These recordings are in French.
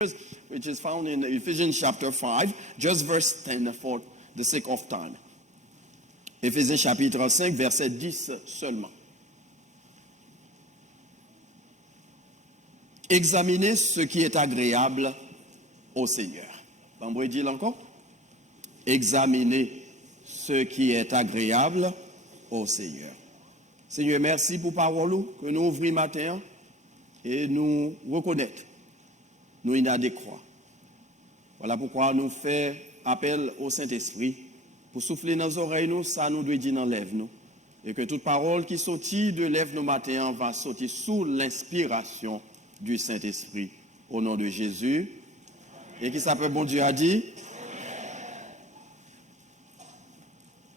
which is found in Ephesians chapter 5, just verse 10 for the sake of time. Éphésiens chapitre 5, verset 10 seulement. Examinez ce qui est agréable au Seigneur. On pourrait dire encore? Examinez ce qui est agréable au Seigneur. Seigneur, merci pour parole que nous ouvrons matin et nous reconnaître nous inadéquats. Voilà pourquoi nous faisons appel au Saint-Esprit pour souffler dans nos oreilles, nous, ça nous doit dire dans lèvres nous. Et que toute parole qui sortit de lèvres nos matins va sortir sous l'inspiration du Saint-Esprit. Au nom de Jésus. Et qui s'appelle bon Dieu a dit?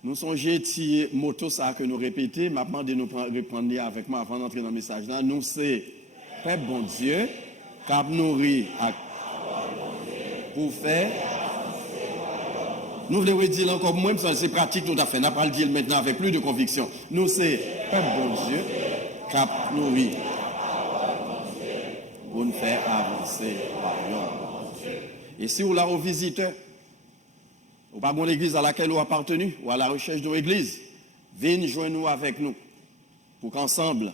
Nous sommes petits motos ça que nous répétons, maintenant de nous reprendre avec moi avant d'entrer dans le message là. Nous c'est Père bon Dieu, cap nourri pour faire. Nous voulons dire encore moins, c'est pratique tout à fait. Nous n'avons pas le dire maintenant avec plus de conviction. Nous c'est Père bon Dieu, cap nourri pour nous faire avancer par Et si vous l'avez visiteur, ou pas bon l'église à laquelle vous appartenu, ou à la recherche de l'église, venez joindre nous avec nous, pour qu'ensemble,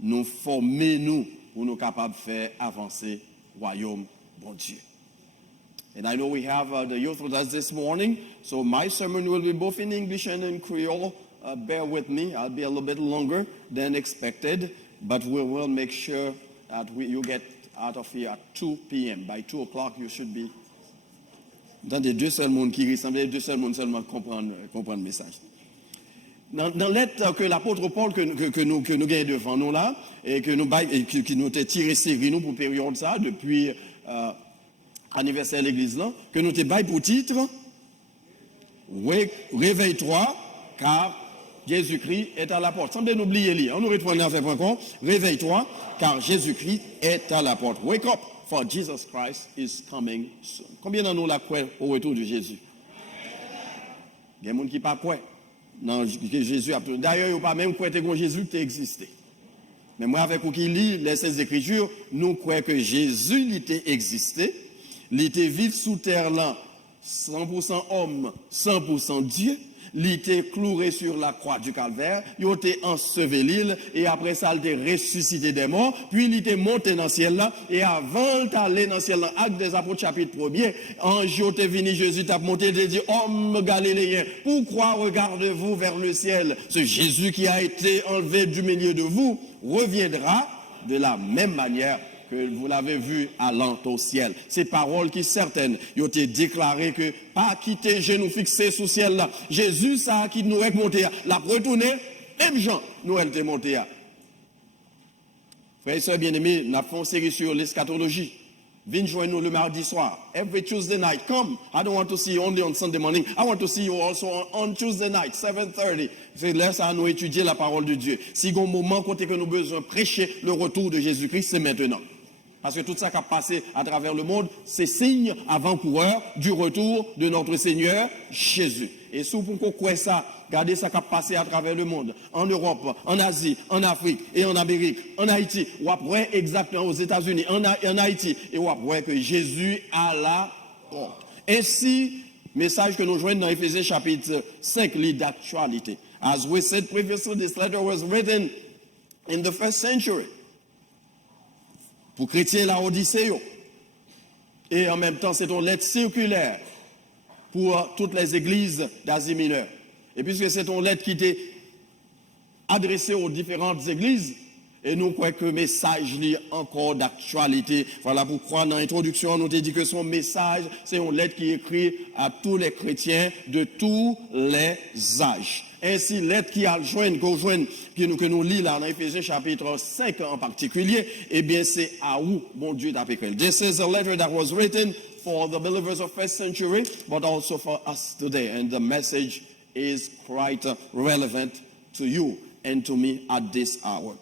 nous former nous, pour nous capables de faire avancer le royaume, bon Dieu. And I know we have the youth with us this morning, so my sermon will be both in English and in Creole. Bear with me, I'll be a little bit longer than expected, but we will make sure that you get out of here at 2 p.m. By 2 o'clock, you should be. Dans des deux seuls mondes qui ressemblent, deux seuls mondes seulement comprendre le message. Dans l'être que l'apôtre Paul que nous gagnons devant nous là, et que nous qui nous a tiré série nous pour période ça, depuis anniversaire de l'église là, que nous te bail pour titre, réveille-toi, car Jésus-Christ est à la porte. Semblez n'oublier lui. On nous retourne avec encore. Réveille-toi, car Jésus-Christ est à la porte. Wake up, for Jesus Christ is coming soon. Combien d'entre nous la croient au retour de Jésus? Il y a des gens qui ne pas croient. Non, que Jésus a. D'ailleurs, il n'y a pas même croire que Jésus t'a existé. Mais moi, avec vous qui lit les Écritures, nous croyons que Jésus il t'a existé. Il était vivre sous terre là, 100% homme, 100% Dieu. Il était cloué sur la croix du calvaire, il était enseveli, et après ça, il était ressuscité des morts, puis il était monté dans le ciel là, et avant d'aller dans le ciel là, Actes des Apôtres chapitre 1er, ange était venu, Jésus t'a monté, il dit, homme galiléen, pourquoi regardez-vous vers le ciel? Ce Jésus qui a été enlevé du milieu de vous reviendra de la même manière que vous l'avez vu allant au ciel. Ces paroles qui certaines, ils ont été déclarées que pas quitter genoux fixés sous ciel là. Jésus, ça qui nous est monté, l'a retourné, même Jean, nous elle était monté. Frères et sœurs bien-aimés, nous avons fait une série sur l'eschatologie. Venez joindre nous le mardi soir. Every Tuesday night, come. I don't want to see you only on Sunday morning. I want to see you also on Tuesday night, 7:30. C'est là ça nous étudier la parole de Dieu. Si il y a un moment côté que nous avons besoin de prêcher le retour de Jésus-Christ, c'est maintenant. Parce que tout ça qui a passé à travers le monde, c'est signe avant-coureur du retour de notre Seigneur Jésus. Et si vous croyez ça, regardez ça qui a passé à travers le monde, en Europe, en Asie, en Afrique et en Amérique, en Haïti, ou après exactement aux États-Unis, en Haïti, et ou après que Jésus a la porte. Ainsi, message que nous joignons dans Éphésiens chapitre 5, lit d'actualité. As we said previously, this letter was written in the first century. Pour chrétiens la Odyssée. Et en même temps, c'est une lettre circulaire pour toutes les églises d'Asie mineure. Et puisque c'est une lettre qui était adressée aux différentes églises, et nous croyons que le message est encore d'actualité. Voilà pourquoi dans l'introduction, on nous a dit que son message, c'est une lettre qui est écrite à tous les chrétiens de tous les âges. Ainsi, lettre qui a que nous lisons là dans Éphésiens chapitre 5 en particulier, eh bien c'est à où bon Dieu t'a écrit. This is a letter that was written for the believers of first century, but also for us today. And the message is quite relevant to you and to me at this hour.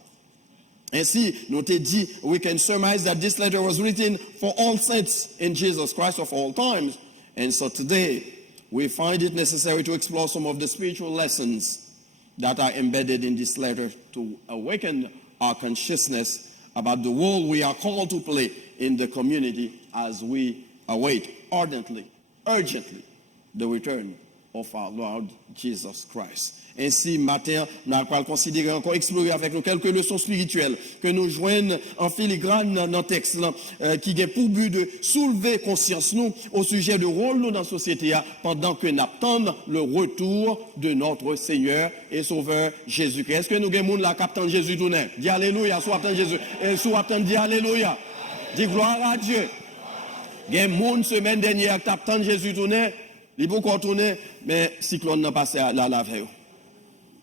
Ainsi, nous t'ai dit, we can surmise that this letter was written for all saints in Jesus Christ of all times. And so today, we find it necessary to explore some of the spiritual lessons that are embedded in this letter to awaken our consciousness about the role we are called to play in the community as we await ardently, urgently, the return of our Lord Jesus Christ. Ainsi, matin, nous allons considérer encore, explorer avec nous quelques leçons spirituelles que nous joignent en filigrane dans le texte qui a pour but de soulever conscience nous au sujet du rôle nous dans la société pendant que nous attendons le retour de notre Seigneur et Sauveur Jésus-Christ. Est-ce que nous avons des gens qui attendent Jésus tout net? Dis Alléluia, soit attendent Jésus. Et soit attendent, dis Alléluia. Dis gloire à Dieu. Il y a des gens semaine dernière qui attendent Jésus tout net. Il faut qu'on tourne, mais le cyclone n'a pas passé à la veille.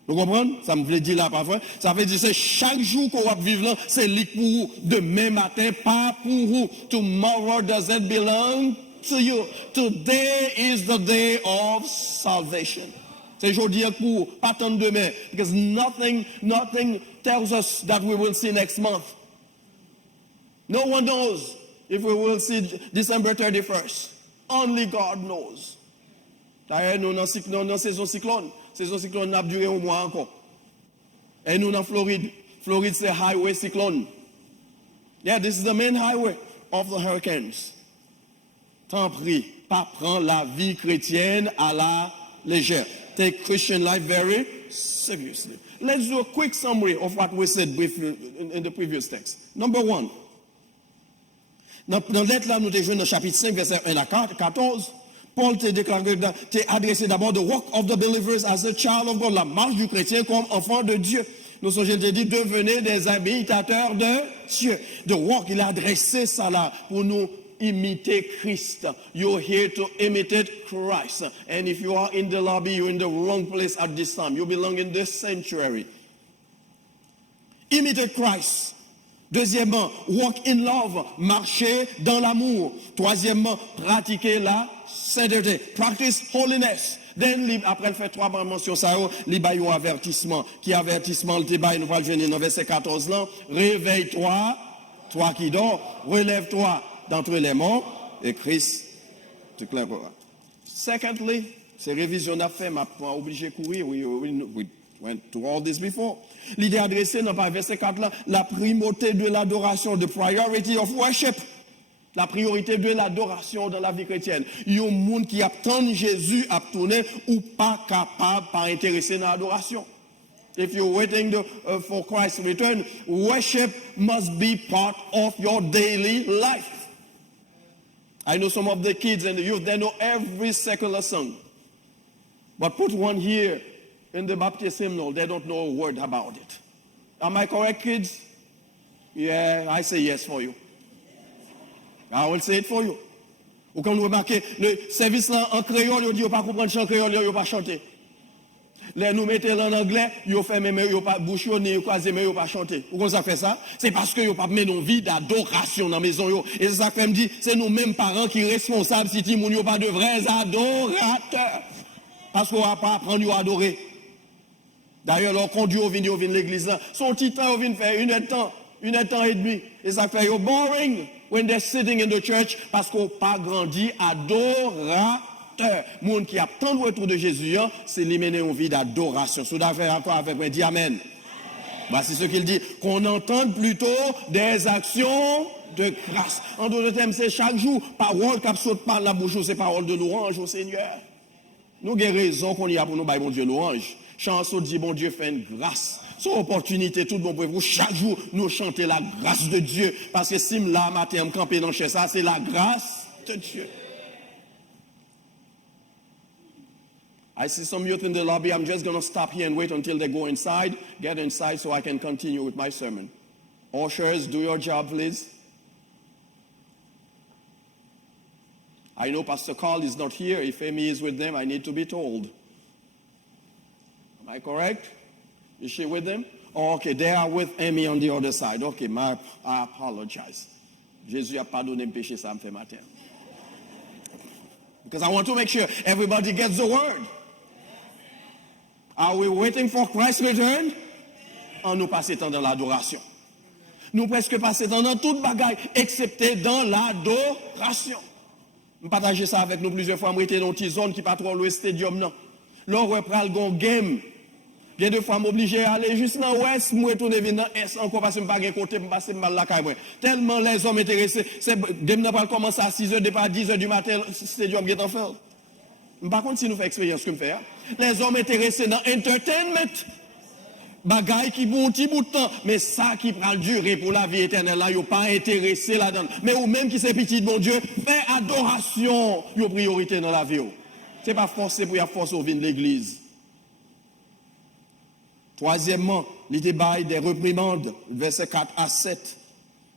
Vous comprenez? Ça me veut dire là parfois. Ça veut dire que chaque jour qu'on va vivre là, c'est lui pour vous. Demain matin, pas pour vous. Tomorrow doesn't belong to you. Today is the day of salvation. C'est aujourd'hui pour vous, pas tant demain. Because nothing tells us that we will see next month. No one knows if we will see December 31st. Only God knows. D'ailleurs, nous dans la saison cyclone. Saison cyclone n'a duré un mois encore. Et nous dans Floride. Floride, c'est highway cyclone. Yeah, this is the main highway of the hurricanes. Tant pis, pas prendre la vie chrétienne à la légère. Take Christian life very seriously. Let's do a quick summary of what we said briefly in the previous text. Number one. Dans la lettre là, nous avons dans le chapitre 5, verset 1 à 14. Paul t'est adressé d'abord the walk of the believers as a child of God, la marche du chrétien comme enfant de Dieu. Nous sommes dit, devenez des imitateurs de Dieu. The walk, il a adressé ça là pour nous imiter Christ. You're here to imitate Christ. And if you are in the lobby, you're in the wrong place at this time. You belong in this sanctuary. Imitate Christ. Deuxièmement, walk in love, marcher dans l'amour. Troisièmement, pratiquer la sainteté, practice holiness. Then, après, il fait trois mentions, ça, il y a un avertissement. Qui avertissement, le débat, nous allons venir dans verset 14 là. Réveille-toi, toi qui dors, relève-toi d'entre les morts, et Christ te clairera. Secondly, c'est révision à faire, mais pas obligé de courir. We went to all this before. L'idée adressée dans le verset 4 là, la primauté de l'adoration, the priority of worship. La priorité de l'adoration dans la vie chrétienne. Il y a un monde qui attend Jésus à tourner ou pas capable, pas intéressé dans l'adoration. If you're waiting for Christ's return, worship must be part of your daily life. I know some of the kids and the youth, they know every secular song. But put one here in the Baptist hymnal, they don't know a word about it. Am I correct, kids? Yeah, I say yes for you. I will say it for you. Ou quand vous remarquez, le service là en créole, il dit, il pas comprendre chant créole, il pas chanter. Là, nous mettons en anglais, il fait même, il pas bouche, il croisé, mais il pas chanter. Pourquoi ça fait ça? C'est parce que il pas mis une vie d'adoration dans la maison. Et c'est ça que me dit, c'est nous-mêmes parents qui sont responsables si nous n'avons pas de vrais adorateurs. Parce qu'on va pas apprendre à adorer. D'ailleurs, leur conduit au vin de l'église, son petit temps au vin faire une heure de temps et demi. Et ça fait boring when they're sitting in the church parce qu'on n'a pas grandi adorateur. Monde qui a tant de retour de Jésus, c'est lui mener une vie d'adoration. Si vous avez encore avec moi, dis Amen. Voici ce qu'il dit, qu'on entende plutôt des actions de grâce. En d'autres termes, c'est chaque jour, parole qui saute par la bouche, c'est parole de louange au Seigneur. Nous avons raison qu'on y a pour nous, bon Dieu, louange. Chanson dit, bon Dieu, fait une grâce. Son opportunité, tout bon pour vous, chaque jour, nous chanter la grâce de Dieu. Parce que si là, matin, me camper dans chez ça, c'est la grâce de Dieu. I see some youth in the lobby. I'm just going to stop here and wait until they go inside, get inside so I can continue with my sermon. Ushers, do your job, please. I know Pastor Carl is not here. If Amy is with them, I need to be told. Am I correct? Is she with them? Oh, okay, they are with Amy on the other side. Okay, I apologize. Jésus a pardonné le péché, ça me fait matin. Because I want to make sure everybody gets the word. Are we waiting for Christ's return? En nous passer temps dans l'adoration. Nous presque passer temps dans toute bagaille, excepté dans l'adoration. Je partage ça avec nous plusieurs fois. Je suis dans une zone qui n'est pas trop le stadium. Là, on reprend le game. Il y a deux fois, m'obligé à aller juste dans l'ouest, moi retourner dans l'est encore parce que je ne pas côté, je passe mal la caille. Tellement les hommes intéressés, c'est demain pas commencer à 6h, départ à 10h du matin, c'est du homme qui est en fait. Par contre, si nous faisons expérience que nous faisons, les hommes intéressés dans l'entertainment, bagaille qui pour un petit bout de temps, mais ça qui prend durer pour la vie éternelle, là, ils ne sont pas intéressés là-dedans. Mais ou même qui c'est petit de mon Dieu, fait adoration, ils ont priorité dans la vie. Ce n'est pas forcé pour y avoir force au vin de l'église. Troisièmement, il débat des réprimandes, versets 4 à 7.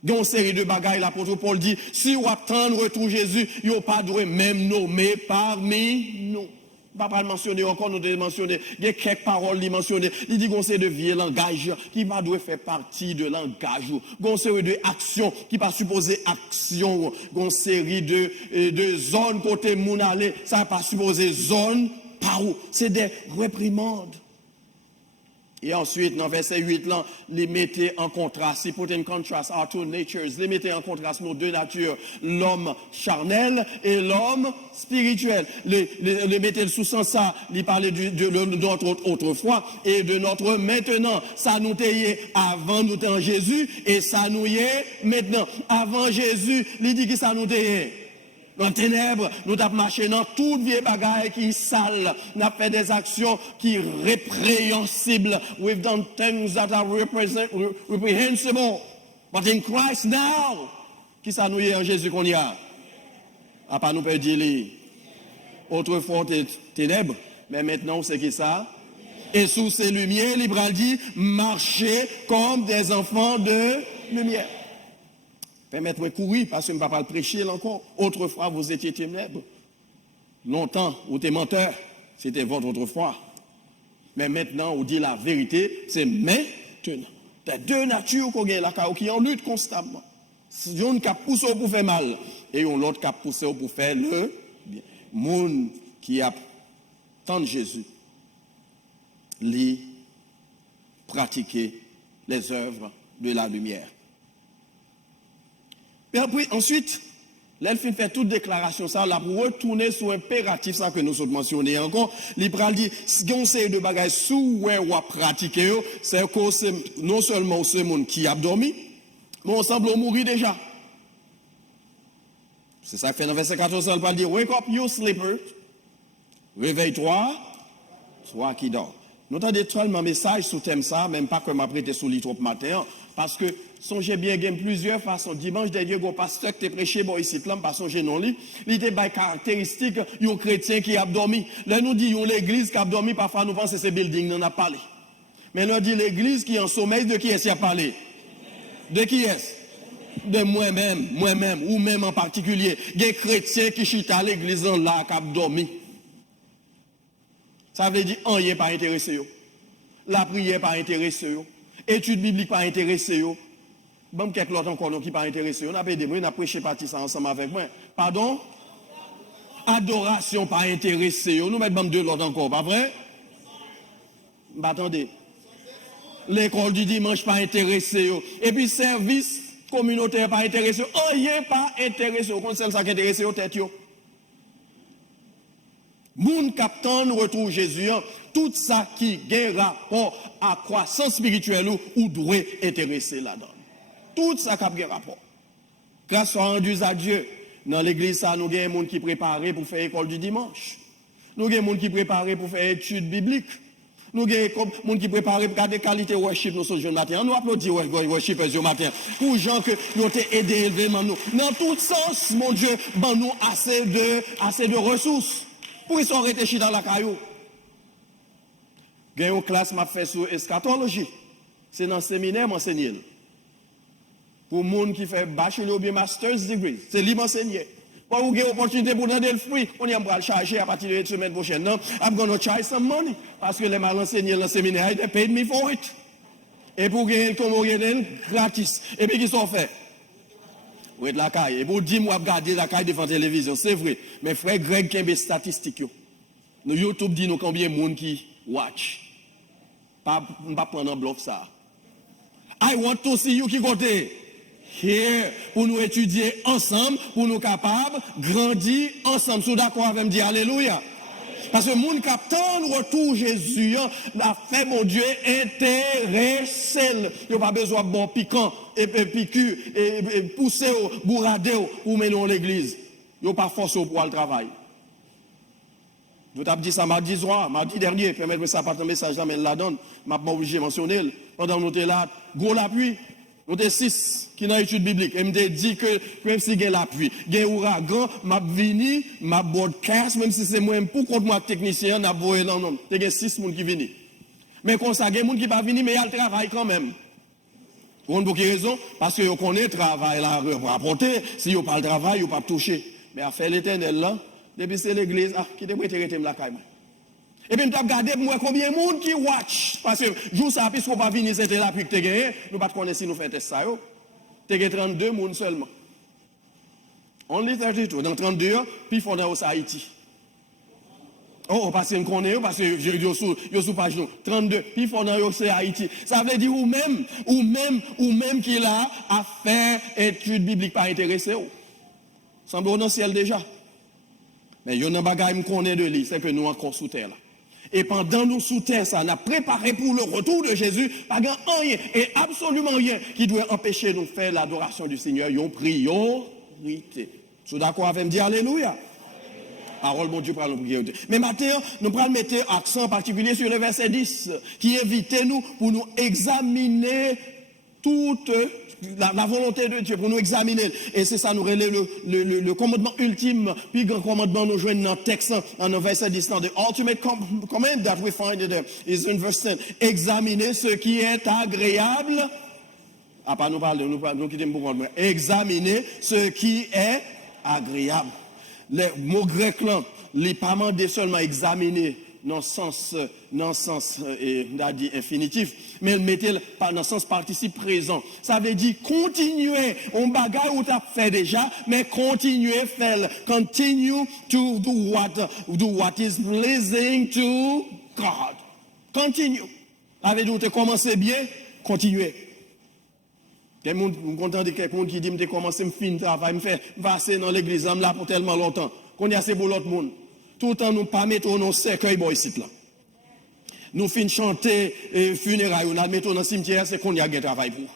Il y a une série de bagailles, l'apôtre Paul dit, si vous attendez le retour de Jésus, il n'y a pas de même nommé parmi nous. Je ne vais pas mentionner encore, nous devons mentionner, il y a quelques paroles qui mentionnées. Il dit qu'on sait de vieux langage qui va devoir faire partie de langage. Qu'on série de actions qui va supposer action. Qu'on série de zones côté moun aller, ça va pas supposer zone par où. C'est des réprimandes. Et ensuite, dans verset 8, là, les mettez en contraste. Il put in contrast our two natures. Les mettez en contraste nos deux natures, l'homme charnel et l'homme spirituel. Les mettez sous sens ça, il parlait de notre autrefois et de notre maintenant. Ça nous était avant nous en Jésus et ça nous y est maintenant. Avant Jésus, il dit que ça nous était. Dans les ténèbres, nous avons marché dans toute vieille bagaille qui est sale. Nous avons fait des actions qui sont répréhensibles. We've done things that are reprehensible. But in Christ now, qui ça nous est en Jésus qu'on y a? À part nous perdre les autrefois ténèbres, mais maintenant c'est qui ça? Et sous ces lumières, l'Ibral dit, marchez comme des enfants de lumière. Permettez-moi de courir parce que je ne vais pas le prêcher encore. Autrefois, vous étiez ténèbres. Longtemps, vous étiez menteurs. C'était votre autrefois. Mais maintenant, on dit la vérité, c'est maintenant. Il y a deux natures qu'on gagne là, qui en lutte constamment. Il y a une qui pousse pour faire mal et l'autre qui pousse pour faire le bien. Monde qui a tant de Jésus, lui pratiquer les œuvres de la lumière. Et après, ensuite, l'elfine fait toute déclaration, ça, là, pour retourner sur impératif, ça que nous sommes mentionnés encore. L'Ibral dit, si on sait de bagages sous ou à pratiquer, c'est que non seulement ce monde qui a dormi, mais on semble mourir déjà. C'est ça que fait dans verset 14, il va dire, wake up, you sleeper. Réveille-toi, toi qui dors. Nous avons tellement de messages sur thème ça, même pas que m'a prêté sous lit trop matin, parce que songez bien, il y a plusieurs façons. Dimanche dernier, il y a un pasteur qui a prêché ici, pas songer non lui. Il était des caractéristiques d'un chrétien qui a dormi. Là, nous disons l'église qui a dormi, parfois nous pensons que c'est building, nous en a parlé. Mais nous dit l'église qui est en sommeil, de qui est-ce qu'il a parlé? De qui est-ce? De moi-même, ou même en particulier. Il y a des chrétiens qui chutent à l'église là, qui a dormi. Ça veut dire, on n'y est pas intéressé. La prière pas intéressé. Étude biblique pas intéressé. Bon, quelques autres encore qui pas intéressé. On a aidé moi, on a prêché parti ça ensemble avec moi. Pardon? Adoration pas intéressé. Nous mettons deux autres encore, pas vrai? Attendez. L'école du dimanche pas intéressé. Et puis service communautaire pas intéressé. On n'y est pas intéressé. On sait ça qui intéressé au tête. Moun captant nous retrouve Jésus, tout ça qui a rapport à croissance spirituelle ou doit intéresser là-dedans. Tout ça qui a rapport. Grâce soit rendue à Dieu, dans l'église, ça, nous avons des gens qui préparent pour faire l'école du dimanche. Nous avons des gens qui préparent pour faire études bibliques. Nous avons des gens qui préparent pour garder qualité worship nous ce jour matin. Nous applaudissons worship ce matin. Pour les gens qui ont été aidés à élever nous. Dans tout sens, mon Dieu, ben nous assez de ressources. Pour qu'ils soient réfléchis dans la caillou. Il y a une classe m'a fait sur eschatologie. C'est dans le séminaire m'enseigner. Pour les gens qui fait bachelor ou bien master's degree, c'est lui m'enseigner. Pour vous avez une opportunité pour donner le fruit, on y a le charger à partir de la semaine prochaine. Non, I'm going to charge some money. Parce que les mal enseignés dans le séminaire, they paid me for it. Et pour gagner comme on gagne gratis. Et puis, qu'ils sont faits? Oui, de la caille. Et pour 10 mois, regarder la caille devant la télévision, c'est vrai. Mais frère Greg, qui a des statistiques. Nous, YouTube dit nous combien de monde qui watch. Pas prendre un bloc ça. I want to see you qui côté. Here, pour nous étudier ensemble, pour nous capables, grandir ensemble. Sous d'accord avec me dire Alléluia. Parce que moun captant retour Jésus, a fait mon Dieu intéressé. Il n'y a pas besoin de bon piquant, et piqûre, et pousser, bourrader, ou mener dans l'église. Il n'y a pas force pour le travail. Je t'ai dit ça mardi soir, mardi dernier, permettez-moi ça pas un message là, mais la donne, je suis obligé de mentionner. Pendant que nous étions là, gros l'appui, nous étions 6 qui dans l'étude biblique. Et me dit que même si il y a l'appui, il y a ouragan, m'a vini, m'a broadcast, même si c'est moi pour contre moi technicien, n'a voyé non non. Il y a 6 personnes qui viennent. Mais comme ça, il y a des gens qui pas venir, mais il y a le travail quand même. Vous comprenez pour quelle raison? Parce que vous connaissez le travail là, pour apporter. Si vous pas le travail, vous pas toucher. Mais à faire l'éternel là, depuis c'est l'église, qui devrait être la caille. Et puis, nous avons regardé pour moi combien de monde qui watch. Parce que, jour ça, puisqu'on va venir, c'était là, puis que tu gagné, nous ne pas connaître si nous faisons test ça. Tu as 32 personnes seulement. Only 32. Dans 32, puis il faut dans Haïti. Oh, parce qu'on connaît, parce que je suis sous page 32. Puis il faut dans Haïti. Ça veut dire ou même qui là à faire études bibliques pas intéressé. Semble dans le ciel déjà. Mais il y a un bagage qu'on connaît de lui, c'est que nous encore sous terre là. Et pendant nous sous terre, ça, on a préparé pour le retour de Jésus, pas rien, et absolument rien qui doit empêcher nous de faire l'adoration du Seigneur, une priorité. Vous êtes d'accord avec me dire Alléluia? Parole, bon Dieu, parle nous. Mais maintenant, nous allons mettre accent particulier sur le verset 10, qui invite nous pour nous examiner toute la volonté de Dieu, pour nous examiner. Et c'est ça, nous relève le commandement ultime, puis le commandement nous joignent dans le texte, dans le verset 10. The ultimate command that we find there is in verse 10. Examiner ce qui est agréable. Ah, pas nous parler, nous quittons pour comprendre. Examiner ce qui est agréable. Le mot grec là, il n'est pas demandé seulement examiner dans le sens infinitif, mais il mettait dans le sens participe présent. Ça veut dire continuer, on bagaille ou t'as fait déjà, mais continuer faire. Continue to do what is pleasing to God. Continue. Ça veut dire tu commencé bien, continuez. Quelqu'un est content de quelqu'un qui dit que je commencé à finir le travail, je vais passer dans l'église là pour tellement longtemps. Qu'on y a c'est pour l'autre monde. Tout le temps, nous pas mettre nos cercueils ici là. Nous finissons chanter funérailles, nous mettons dans le cimetière, c'est qu'on y a un travail pour.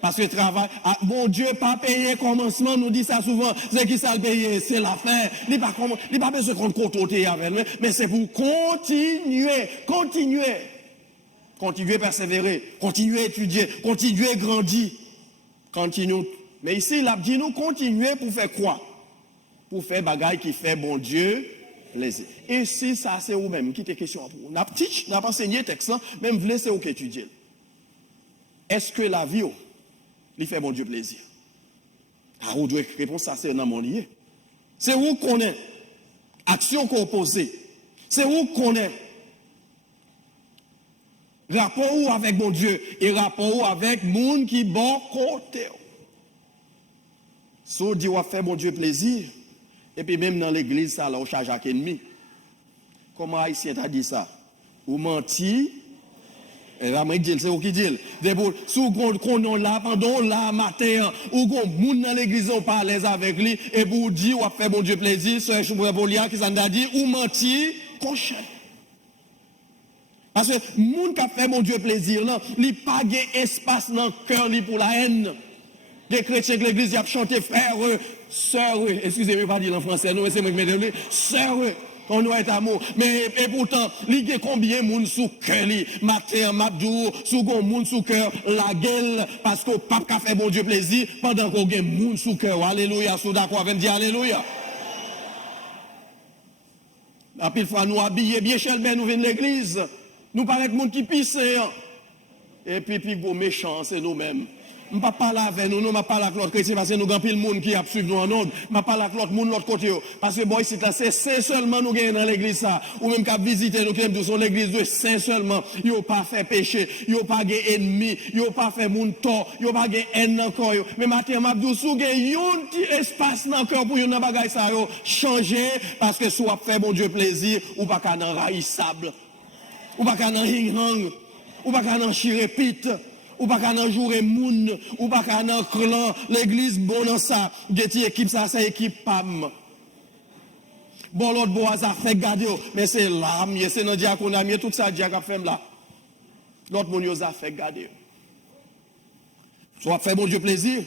Parce que le travail, bon Dieu, pas payé commencement, nous dit ça souvent, c'est qui ça le payer, c'est la fin. Il n'est pas besoin qu'on côté avec nous, mais c'est pour continuer à persévérer, continuer à étudier, continuer à grandir. Continue. Mais ici, il a dit nous continuer pour faire quoi? Pour faire bagaille qui fait bon Dieu plaisir. Et si ça, c'est vous-même qui te question pour vous. N'a pas enseigné texte, même vous laissez vous étudier. Est-ce que la vie, lui fait bon Dieu plaisir? Ah, vous devez répondre ça, c'est dans mon lié. C'est où qu'on est. Action qu'on pose. C'est où qu'on est. Rapport avec mon Dieu et rapport avec monde qui bon côté. Si on dit on va faire mon Dieu plaisir, et puis même dans l'église, ça, là, on charge à ennemi. Comment Haïtien t'a dit ça? Ou menti? Et là, moi, c'est où qui dit? Si on là, pendant la matin, ou qu'on moun dans l'église, on parle avec lui, et pour dire, on va faire mon Dieu plaisir, c'est un Bolia qui s'en a dit, ou menti, cochon. Parce que le monde qui a fait mon Dieu plaisir, il n'a pas d'espace dans le cœur pour la haine. Les chrétiens de l'église, ils ont chanté frère, sœur, excusez-moi, pas dire en français, non, c'est moi qui me dis, sœur, on doit être amour. Mais et pourtant, il y a combien de monde sous cœur, matin, mabdou, sous monde sous cœur, la gueule, parce que le pape a fait mon Dieu plaisir, pendant qu'on a monde sous cœur. Alléluia, sous d'accord avec me dire Alléluia. La pile fois, nous habillés bien cher, nous venons de l'église. Nous paraît que monde qui pisse. Et puis vos méchants, c'est nous-mêmes. Je ne parle pas là avec nous, je ne parle pas avec l'autre chrétien, parce que nous avons le monde qui a suivi nous en ordre. Je ne parle pas avec l'autre monde, l'autre côté. Parce que, boy, c'est seulement nous qui dans l'église, ou même qui visiter nous, qui aiment sur l'église de saint seulement. Ils n'ont pas fait péché, ils n'ont pas ennemi, ils n'ont pas fait monde tort, ils n'ont pas haine encore. Mais maintenant, Mabdou, si vous avez un petit espace dans le cœur pour une bagaille, ça changer, parce que soit fait bon Dieu plaisir, ou pas qu'à enraillissable, ou pas qu'à hing-hang, ou pas qu'à chirépite. Ou pas qu'à jouer moun, ou pas qu'à clan, l'église bon dans ça, get équipe ça, c'est équipe PAM. Bon, l'autre bois a fait garder, mais c'est là, c'est dans le diaconaire, tout ça, Dieu a fait là. L'autre monde a fait garder. Soit fait bon Dieu plaisir,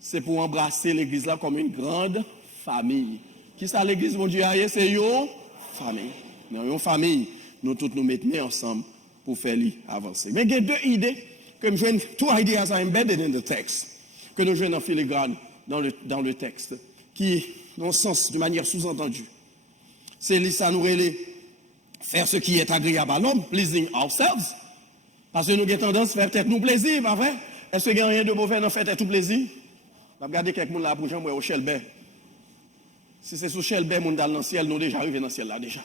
c'est pour embrasser l'église là comme une grande famille. Qui ça l'église, mon Dieu, c'est une famille. Dans une famille, nous tous nous mettons ensemble pour faire avancer. Mais il y a deux idées que je viens, two ideas are embedded in the text, que nous jouons en filigrane dans le texte, qui ont sens de manière sous-entendue. C'est ça nous relève faire ce qui est agréable à l'homme, pleasing ourselves, parce que nous avons tendance à faire peut-être nous plaisir, pas vrai? Est-ce qu'il y a rien de mauvais dans faire tout plaisir? Regardez quelqu'un là pour Jean au Shelbert. Si c'est sous Shelbert, nous dans le ciel, nous déjà arrivés dans le ciel là déjà.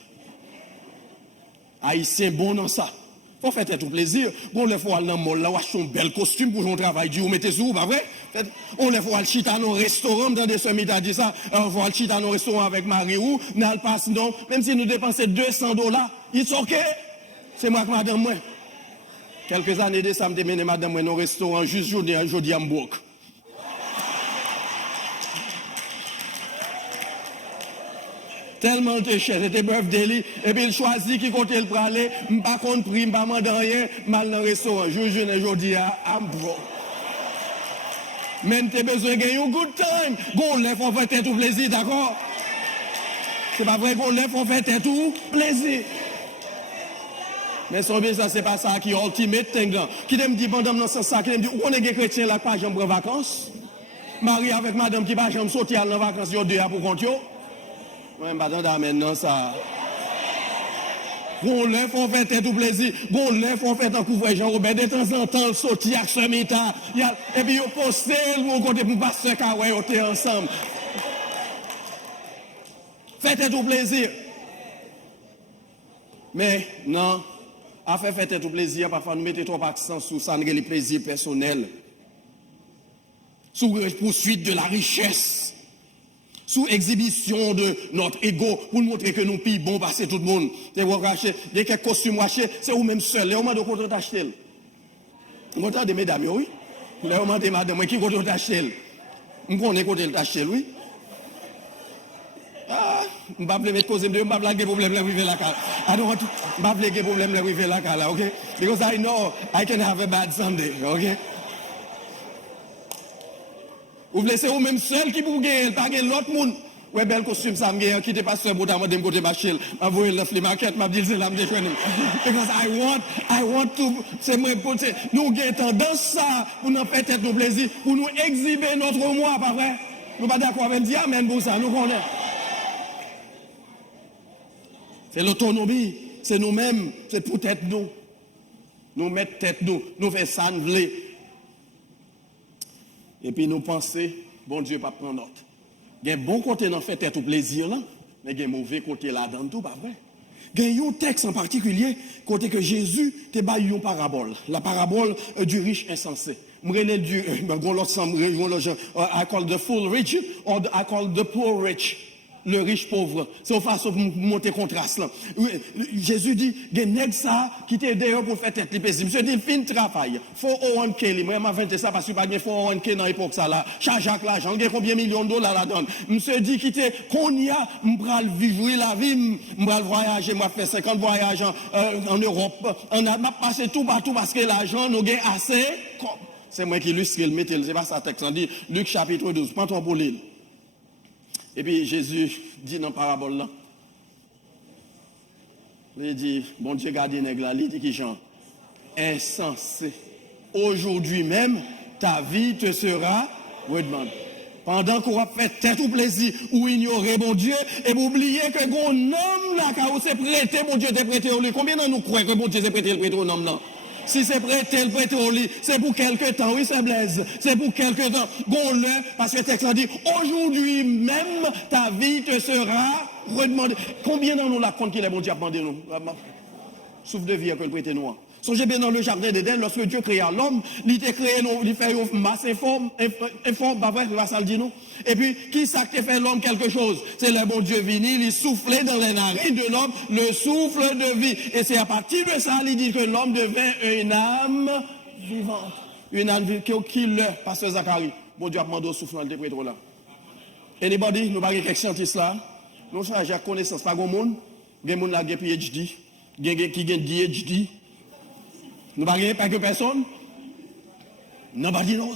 Haïtien bon dans ça. Faut faire tout plaisir. On les faut aller dans le mall là, acheter un bel costume pour jouer un travail dur, mettez sur, pas vrai? On les faut aller chita dans un restaurant, dans des semaines, a dit ça. On va aller chita dans un restaurant avec Marie ou, n'al passe non, même si nous dépensons $200, it's okay. C'est moi que madame moi. Quelques années de ça, je mené madame moi dans un restaurant, juste aujourd'hui à Mbok. Tellement de cher, c'était birthday, et puis il choisit qui côté le praler, pas contre prix, pas mandé rien, mal dans le restaurant. Je aujourd'hui à Mbok. Mais tu as besoin de gagner un good time. Gon lève, on fait tout plaisir, d'accord? C'est pas vrai qu'on lève, on fait tout plaisir. Mais son bien, ça, c'est pas ça qui est ultimate thing là. Qui me dit, pendant dans ce sens, qui me dit, où on est des chrétiens là, pas jamais en vacances? Marie avec madame qui va jamais sortir en vacances, yo deux pour compte yo. Ouais, madame, maintenant ça. Gon lève, on fait tout plaisir. Gon lève, on fait un couvre Jean-Robert. De temps en temps, sortir avec ce mita. Et puis, on poste, on côté pour passer Kawaii, on était ensemble. Faites tout plaisir. Mais, non, à faire faites tout plaisir, parfois nous mettons trop accent sur ça, les plaisirs personnels. Sur la poursuite de la richesse. Sous exhibition de notre ego, pour nous montrer que nous payons bon passer tout le monde. Il y a quelques costumes achetés, c'est vous-même seul. Les hommes de contre acheter. Vous entendez, mesdames, oui? Les hommes de madame, qui contre acheter? Vous connaissez contre acheter, oui? Ah, je ne vais pas mettre cause de, je ne vais pas blaguer problème là, arriver là. I don't want to, je ne vais pas blaguer problème là, arriver là, okay? Because I know I can have a bad Sunday, okay? Vous laissez vous-même seul qui pour gagner, pas gagner l'autre monde. Ouais, bel costume, ça me gagne, qui te passe sur le bout de me côté machine. Je vais le flea market, je vais dire, c'est là, je vais because I want to, c'est moi, nous avons tendance ça, pour nous faire tête nos plaisirs, pour nous exhiber notre moi, pas vrai? Nous ne sommes pas d'accord avec dire amen pour ça, nous connaissons. C'est l'autonomie, c'est nous-mêmes, c'est pour tête nous. Nous mettre tête nous faire ça, nous voulons. Et puis nous pensons, bon Dieu, pas prendre note. Il y a un bon côté dans fait tout plaisir là, mais il y a un mauvais côté là-dedans tout, pas vrai. Il y a un texte en particulier, côté que Jésus te bat une parabole, la parabole du riche insensé. I call the full rich or I call the poor rich. Le riche pauvre. C'est une façon pour monter contraste là. Jésus dit, il y a des nègres ça qui t'aident d'ailleurs pour faire tête les Monsieur dit, il fin travail. 401k, moi, je vais ça parce que pas de 401k dans l'époque ça là. Charge l'argent, il y a combien de millions de dollars là-dedans. Monsieur dit, qui t'est, qu'on y a, je vais vivre la vie, je vais voyager, je vais faire 50 voyages en Europe. On a passé tout partout parce que l'argent, nous avons assez. C'est moi qui illustre le métier, c'est pas ça texte. On dit, Luc chapitre 12, prends ton pour l'île. Et puis Jésus dit dans la parabole là, il dit, bon Dieu garde les nègres là, il dit qui genre, insensé. Aujourd'hui même, ta vie te sera redemandée. Pendant qu'on va faire tête ou plaisir ou ignorer bon Dieu, et vous oubliez que mon homme là, quand vous s'est prêté, bon Dieu t'est prêté au lit. Combien de nous croyons que bon Dieu s'est prêté au homme là? Si c'est prêté, le prêté au lit, c'est pour quelque temps, oui, c'est Blaise, c'est pour quelque temps. Gon-le, parce que le texte a dit, aujourd'hui même, ta vie te sera redemandée. Combien d'entre nous la compte qu'il est bon Dieu a demandé nous? Souffle de vie que le prêté nous. Songez bien dans le jardin d'Éden, lorsque Dieu créa l'homme, il t'a créé, il fait une masse informe, pas vrai, va ça le dire nous. Et puis, qui ça qui fait l'homme quelque chose? C'est le bon Dieu venu, il soufflait dans les narines de l'homme le souffle de vie. Et c'est à partir de ça, il dit que l'homme devient une âme vivante. Une âme vivante qui le, pasteur Zacharie. Bon Dieu a demandé au souffle dans le pétrole là. Anybody, nous parlons quelques scientifiques là? Nous cherchons à connaissance, pas grand monde. Il y a des gens qui ont PhD, qui ont DHD. Nous ne pas que personne. Nobody knows.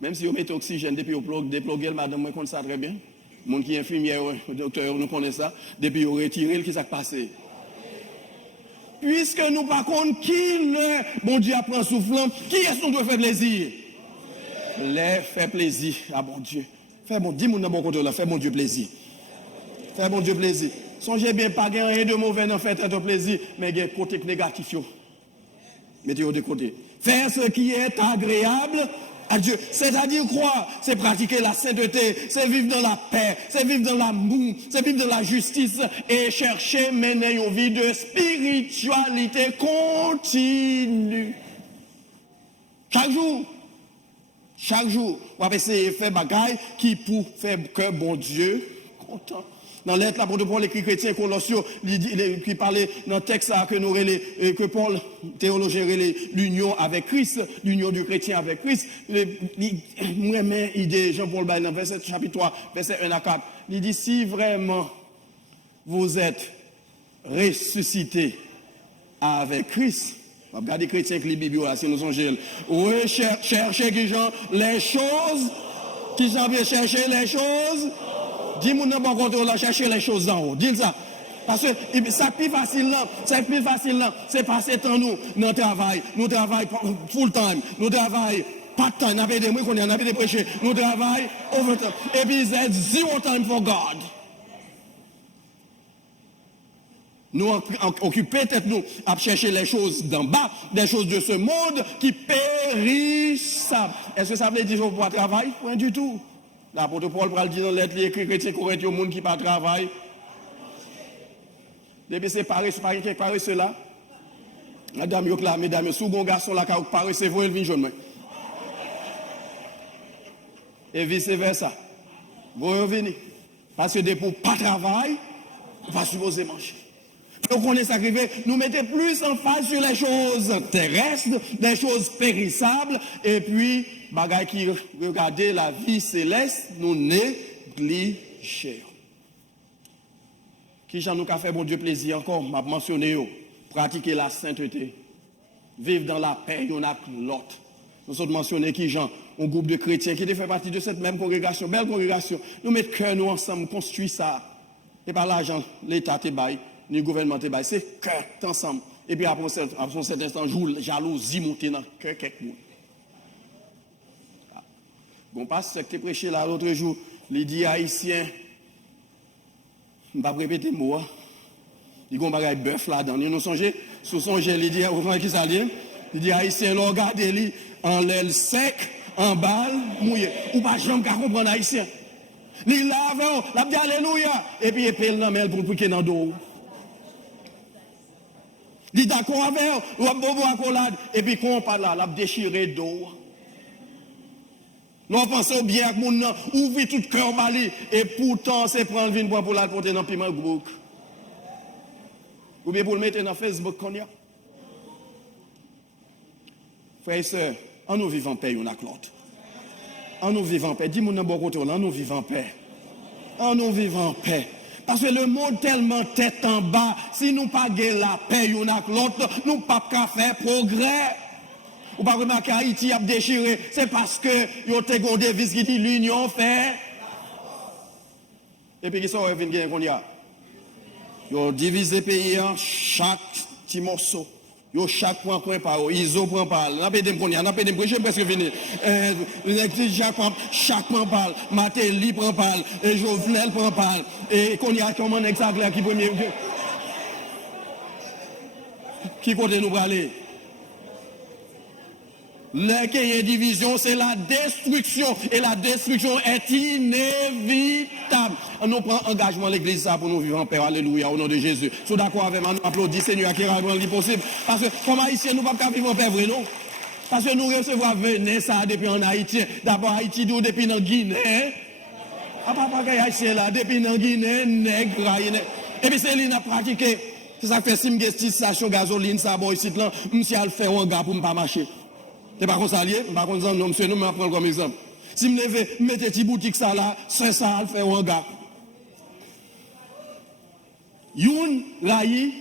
Même si on met oxygène depuis on déplogue, madame, moi, connais ça très bien. Les gens qui sont infirmières, docteur, nous connaissons ça. Depuis on retire, qui s'est passé? Puisque nous par contre, qui le bon Dieu apprend soufflant, qui est-ce qu'on doit faire plaisir? Les faire plaisir à bon Dieu. Fais bon, dis-moi dans bon côté là, fais bon Dieu plaisir. Fais bon Dieu plaisir. Songez bien, pas rien de mauvais dans faire très plaisir, mais il y a un côté négatif. Mettez-le de côté. Faire ce qui est agréable à Dieu. C'est-à-dire quoi? C'est pratiquer la sainteté, c'est vivre dans la paix, c'est vivre dans l'amour, c'est vivre dans la justice et chercher mener une vie de spiritualité continue. Chaque jour, on va essayer de faire des choses qui pour faire que bon Dieu content. Dans l'être là, pour Paul écrit chrétien Colossiens, qui parlait dans le texte que Paul, théologien, l'union avec Christ, l'union du chrétien avec Christ. Moi-même, idée, Jean-Paul Bail, dans verset chapitre 3, verset 1 à 4, il dit, si vraiment vous êtes ressuscité avec Christ, regardez chrétien qui lit la Bible, si nous songez, oui, cherchez les choses, qui s'en vient chercher les choses. Dis-moi dans bon côté là, chercher les choses en haut. Dis ça. Parce que ça plus facile là, c'est passer temps nous dans le travail, nous travaillons full time, nous travaillons part time, nous avons des mots qu'on a, des prêchés, nous travaillons overtime. Et puis c'est zero time for God. Nous occupons tête nous à chercher les choses d'en bas, des choses de ce monde qui périssent. Est-ce que ça veut dire qu'il faut pas travailler? Point du tout. L'apôtre Paul va le dire dans l'être écrit chrétien Corinthiens au monde qui pas travail. Depuis c'est paresseux, pas quelqu'un paresseux là. Madame yo là, mesdames, sous bon garçon là qui paresseux, vous le jaune. Et vice versa. Vous venez. Parce que depuis pas travail, vous pas supposé manger. Donc on est sacrifié, nous mettons plus en face sur les choses terrestres, des choses périssables, et puis, bagaille qui regardez la vie céleste, nous négligeons. Qui j'en nous a fait bon Dieu plaisir encore, m'a mentionné, pratiquer la sainteté, vivre dans la paix, y'en a l'autre. Nous sommes mentionnés qui j'en, un groupe de chrétiens qui fait partie de cette même congrégation, belle congrégation. Nous mettons cœur nous ensemble, construisons ça. Et par l'argent, l'État te baille. Ni gouvernement te bail, c'est cœur ensemble. Et puis après cet instant, jalousie monter dans le cœur quelqu'un. Bon, pasteur qui prêché là l'autre jour, il dit haïtien, je ne vais pas répéter le mot, il y a un bagage bœuf là-dedans. Nous songez, sous son gel, il dit, vous voyez qui ça dit? Il dit haïtien, regardez-le en l'aile sec, en balle, mouillé. Ou pas, je ne peux pas comprendre haïtien. Il lave, il dit alléluia, et puis il pèle dans le pour piquer dans le dos. Il d'accord avec eux, ou à bobo accolade, et puis quand on parle là, la déchiré d'eau. Nous pensons bien que mon ouvre tout cœur bali, et pourtant c'est prendre le vin pour la porter dans le piment groupe. Ou bien pour le mettre dans Facebook qu'on y a. Frères et sœurs, en nous vivant en paix, on a l'autre. En nous vivant en paix, dis-moi dans bon côté, en nous vivant en paix. En nous vivant en paix. Parce que le monde tellement tête en bas, si nous pas la paix, on a l'autre, nous pas qu'à faire progrès. Ou pas remarquer Haïti a déchiré, c'est parce que y a une devise qui dit l'union fait. Et puis qui sont revenus qu'on y a. Ils ont divisé le pays en chaque petit morceau. Yo chaque point par ISO prend parle. N'a pas de qu'on y a, n'a pas de je presque venir. Chaque point parle, Matéli prend parle, et Jovenel prend parle, et qu'on y a comment exactement qui premier qui côté nous aller. Le qu'il y a division, c'est la destruction. Et la destruction est inévitable. Nous prenons engagement l'église pour nous vivre en paix. Alléluia, au nom de Jésus. Sont d'accord avec moi, nous applaudissons Seigneur qui rend le possible. Parce que comme haïtiens, nous ne pouvons pas vivre en paix, vrai, non? Parce que nous recevons venir ça depuis en Haïti. D'abord Haïti, depuis en Guinée. À part haïtien là, depuis en Guinée, nègre. Et puis c'est lui qui a pratiqué. C'est ça que fait si je suis station gasoline, ça va ici, là, monsieur a fait un gars pour ne pas marcher. C'est pas comme ça lié, par contre, non, monsieur, nous m'apprendre comme exemple. Si me lève, mettez petit boutique ça là, c'est ça, le fait un gars. Youn, raï,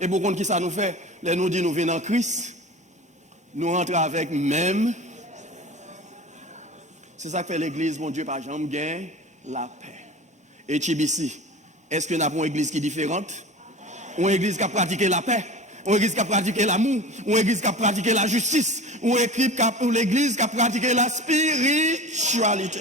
et pour contre qui ça nous fait, les nous dit nous venons en Christ, nous rentrons avec même. C'est ça que fait l'église, mon Dieu, par jamais gain la paix. Et TBC, est-ce que nous avons une église qui est différente? Une église qui a pratiqué la paix? Une église qui a pratiqué l'amour? Une église qui a pratiqué la justice? Une église qui a pratiqué la spiritualité?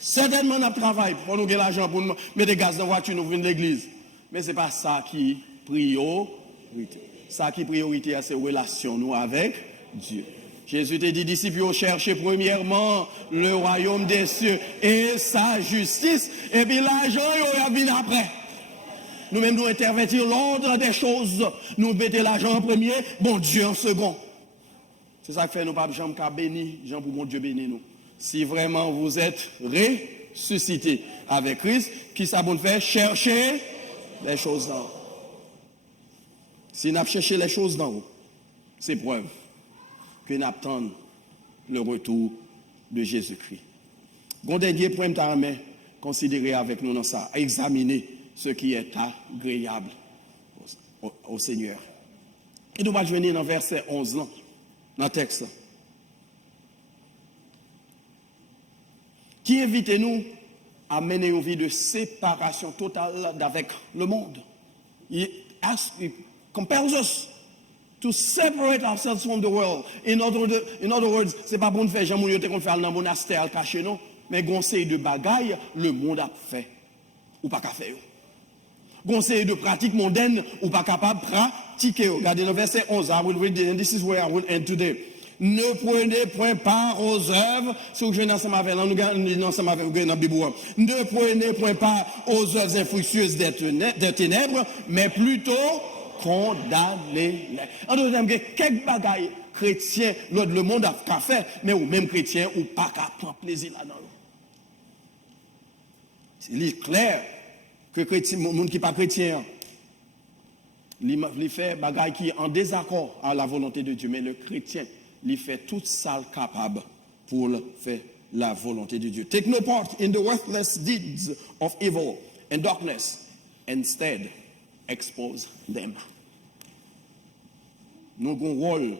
Certainement, nous travaillons pour nous gagner l'argent, pour nous mettre des gaz dans la voiture, nous venons de l'église. Mais ce n'est pas ça qui priorité. Ça qui priorité, c'est la relation nous avec Dieu. Jésus t'a dit, disciples, cherchez premièrement le royaume des cieux et sa justice, et puis l'argent, il vient après. Nous-mêmes, nous intervertir l'ordre des choses. Nous mettons l'argent en premier, bon Dieu en second. C'est ça que fait nous pas Jean qui béni, Jean pour mon Dieu béni nous. Si vraiment vous êtes ressuscité avec Christ, qui ça vous fait? Chercher les choses d'en haut. Si nous cherché les choses d'en haut, c'est preuve que nous attendons le retour de Jésus-Christ. Bon dernier point, considérer avec nous dans ça, examiner ce qui est agréable au Seigneur. Et nous allons venir dans verset 11, là, dans le texte. Qui invite-nous à mener une vie de séparation totale avec le monde. He compels us to separate ourselves from the world. In other words, c'est pas bon de faire Jean Mounio qu'on fait dans le monastère caché non, mais conseil de bagaille le monde a fait ou pas qu'à faire. Conseil de pratique mondaine ou pas capable pratiquer. Regardez le verset 11. I will read it, and this is where I will end today. Ne prenez point part aux œuvres, si vous jouez ensemble avec nous, nous ensemble avec vous dans la Bible. Ne prenez point part aux œuvres infructueuses des ténèbres, mais plutôt condamnez-les. En deuxième, quelques bagailles chrétiens, le monde a pas fait, mais ou même chrétiens, ou pas qu'à prendre plaisir là-dedans. C'est clair que chrétien, le monde qui n'est pas chrétien, il fait bagaille qui est en désaccord à la volonté de Dieu, mais le chrétien, il fait tout ça capable pour faire la volonté de Dieu. Take no part in the worthless deeds of evil and darkness. Instead, expose them. Nous avons un rôle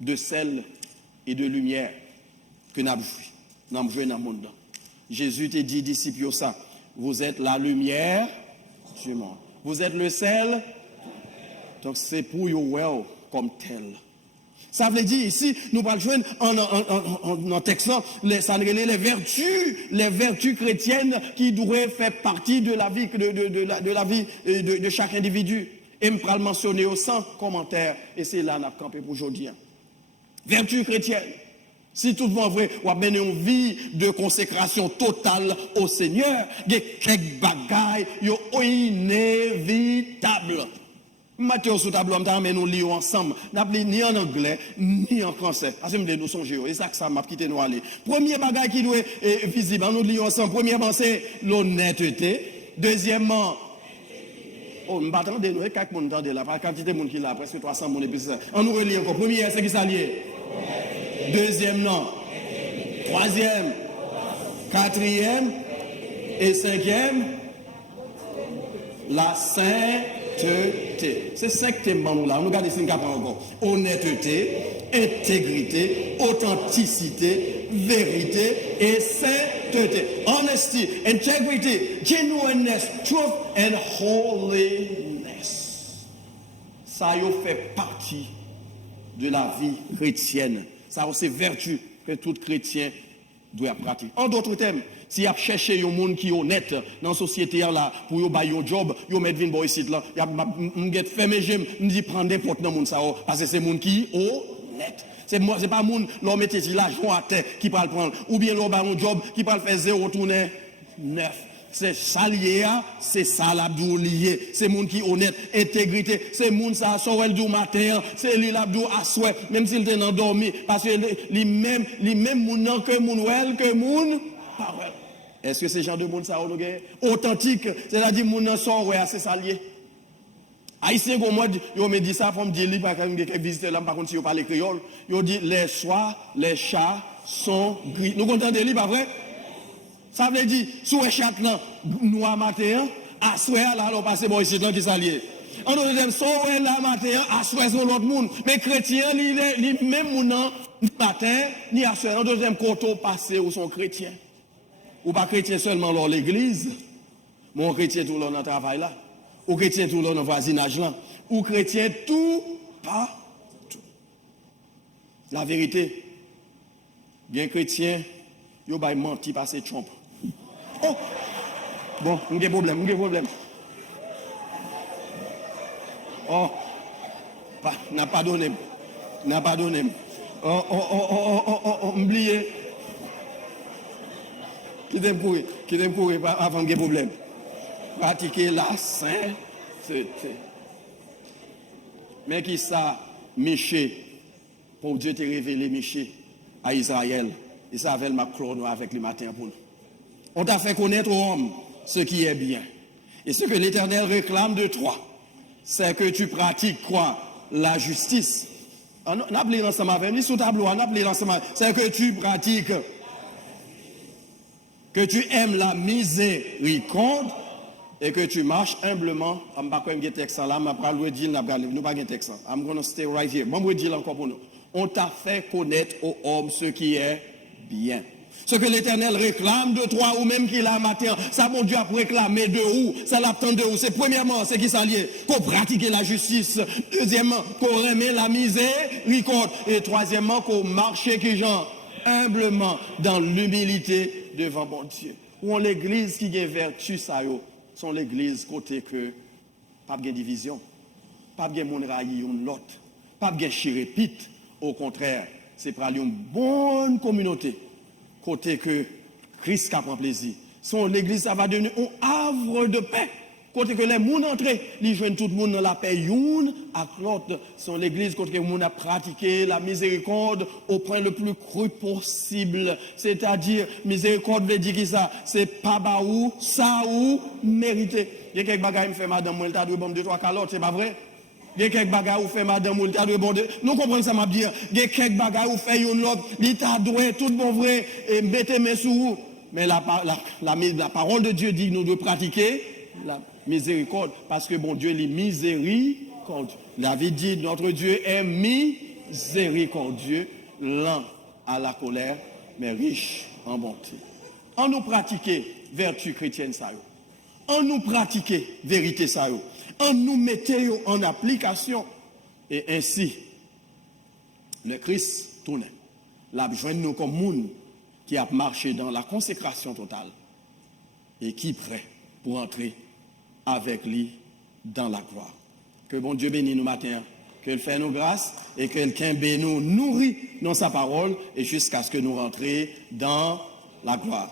de sel et de lumière que nous avons joué dans le monde. Jésus t'a dit, disciples, ça, vous êtes la lumière du monde. Vous êtes le sel. Donc c'est pour vous comme tel. Ça veut dire ici, nous parlons joindre en texte, les vertus chrétiennes qui doivent faire partie de la vie de chaque individu. Et je vais mentionner au sans commentaire, et c'est là qu'on a campé pour aujourd'hui. Vertus chrétiennes. Si tout le monde vrai, ou a mené une vie de consécration totale au Seigneur, il y a quelques bagailles inévitables. Matthieu sous tableau, nous lisons ensemble. Nous ne ni en anglais, ni en français. Parce que nous sommes géo. Et ça que ça m'a quitté nous aller. Premier bagage qui doit être visible, nous lisons ensemble. Premièrement, c'est l'honnêteté. Deuxièmement, oh, nous battons de nous, et quelques monde là, par quantité de monde qui là, presque 300 monde et puis ça. On nous relit encore. Premier, c'est qui s'allie. Deuxième, non. Troisième. Quatrième. Et cinquième. La sainteté. C'est 5 thèmes là. Nous regardons 5 encore. Honnêteté, intégrité, authenticité, vérité et sainteté. Honesty, integrity, genuineness, truth and holiness. Ça y fait partie de la vie chrétienne. Ça c'est vertu que tout chrétien doit pratiquer. En d'autres termes, si vous cherchez un monde qui est honnête dans la société là pour vous faire un job, vous mettez une ici là, vous fait mes j'aime, vous dit prendre n'importe dans monde ça parce que c'est monde qui est honnête. C'est pas monde l'homme mettez l'argent à terre qui va le prendre ou bien l'homme un job qui va le faire 0 tourner 9. C'est ça lié, c'est ça l'abdou lié. C'est monde qui est honnête, intégrité. C'est monde ça sort du matin, c'est lui l'abdou à souhait, même s'il est endormi, parce que lui même monde que monde well que monde parole. Est-ce que ces gens de monde ça authentique, c'est-à-dire monde sort ouais c'est ça lié. Haïtien comme moi, yo me dit ça pour me dire li pas quelqu'un visiter là par contre si yo parle créole, yo dit les soirs les chats sont gris. Nous contendez li pas vrai? Ça veut dire sous les chats là noir matin, à soir là on passe bon ici dans qui s'allier. En deuxième so là matin à soir sur l'autre monde, mais chrétien li même moun matin ni à soir en deuxième côté passer ou sont chrétiens. Ou pas chrétien seulement dans l'église, mon chrétien tout dans le travail là. Ou chrétien tout dans le voisinage là, ou chrétien tout partout. La vérité, bien chrétien, yo bay menti passer Trump. Oh! Bon, on a problème. Oh! N'a pas donné. Oh, oublié. Qui t'aime courir avant qu'il y ait problème. Pratiquer la sainteté. Mais qui ça, Miché, pour Dieu te révélé Miché à Israël, et ça avait le Macron avec le matin pour nous. On t'a fait connaître aux hommes ce qui est bien. Et ce que l'Éternel réclame de toi, c'est que tu pratiques quoi? La justice. On a appelé l'ensemble avec nous, sous tableau, on a appelé l'ensemble. C'est que tu pratiques, que tu aimes la miséricorde, et que tu marches humblement. Je ne vais pas dire texte là, je vais pas dire, nous pas texte. I'm going to stay right here. Je vais dire encore pour nous. On t'a fait connaître aux hommes ce qui est bien. Ce que l'Éternel réclame de toi ou même qu'il a matin, ça mon Dieu a réclamé de où, ça l'attend de où. C'est premièrement, c'est qui s'allie, qu'on pratique la justice. Deuxièmement, qu'on remet la miséricorde. Et troisièmement, qu'on marche qui genre humblement dans l'humilité devant mon Dieu. Ou en l'église qui a vertu ça yo. Sont l'église côté que pas de division, pas de moun rayi un l'autre, pas de chirépite, au contraire, c'est pour aller une bonne communauté côté que Christ a prend plaisir. Son l'église ça va devenir un havre de paix. Côté que les moun entrent, ils joignent tout le monde dans la paix une à l'autre. Son l'église côté que les moun a pratiqué la miséricorde au point le plus cru possible. C'est-à-dire, miséricorde veut dire qui ça? C'est pas baou, ça ou mérité. Il y a quelques bagages qui fait madame, moi, t'as deux bombes de trois calottes, c'est pas vrai? Il y a quelques bagages qui fait madame, moi, t'as deux bombes de. Nous comprenons ça, m'a dire. Il y a quelques bagages qui fait une autre, l'État doit tout bon vrai, et mettez mes sous. Mais la parole de Dieu dit nous devons pratiquer la miséricorde, parce que bon Dieu est miséricordieux. David dit notre Dieu est miséricordieux, lent à la colère, mais riche en bonté. En nous pratiquer vertu chrétienne ça, en nous pratiquer vérité ça, en nous mettre en application, et ainsi le Christ tourne. La joindre nous comme monde qui a marché dans la consécration totale et qui est prêt pour entrer avec lui dans la gloire. Que bon Dieu bénisse nous matin, qu'il fait nos grâces et que quelqu'un nous nourrit dans sa parole et jusqu'à ce que nous rentrions dans la gloire.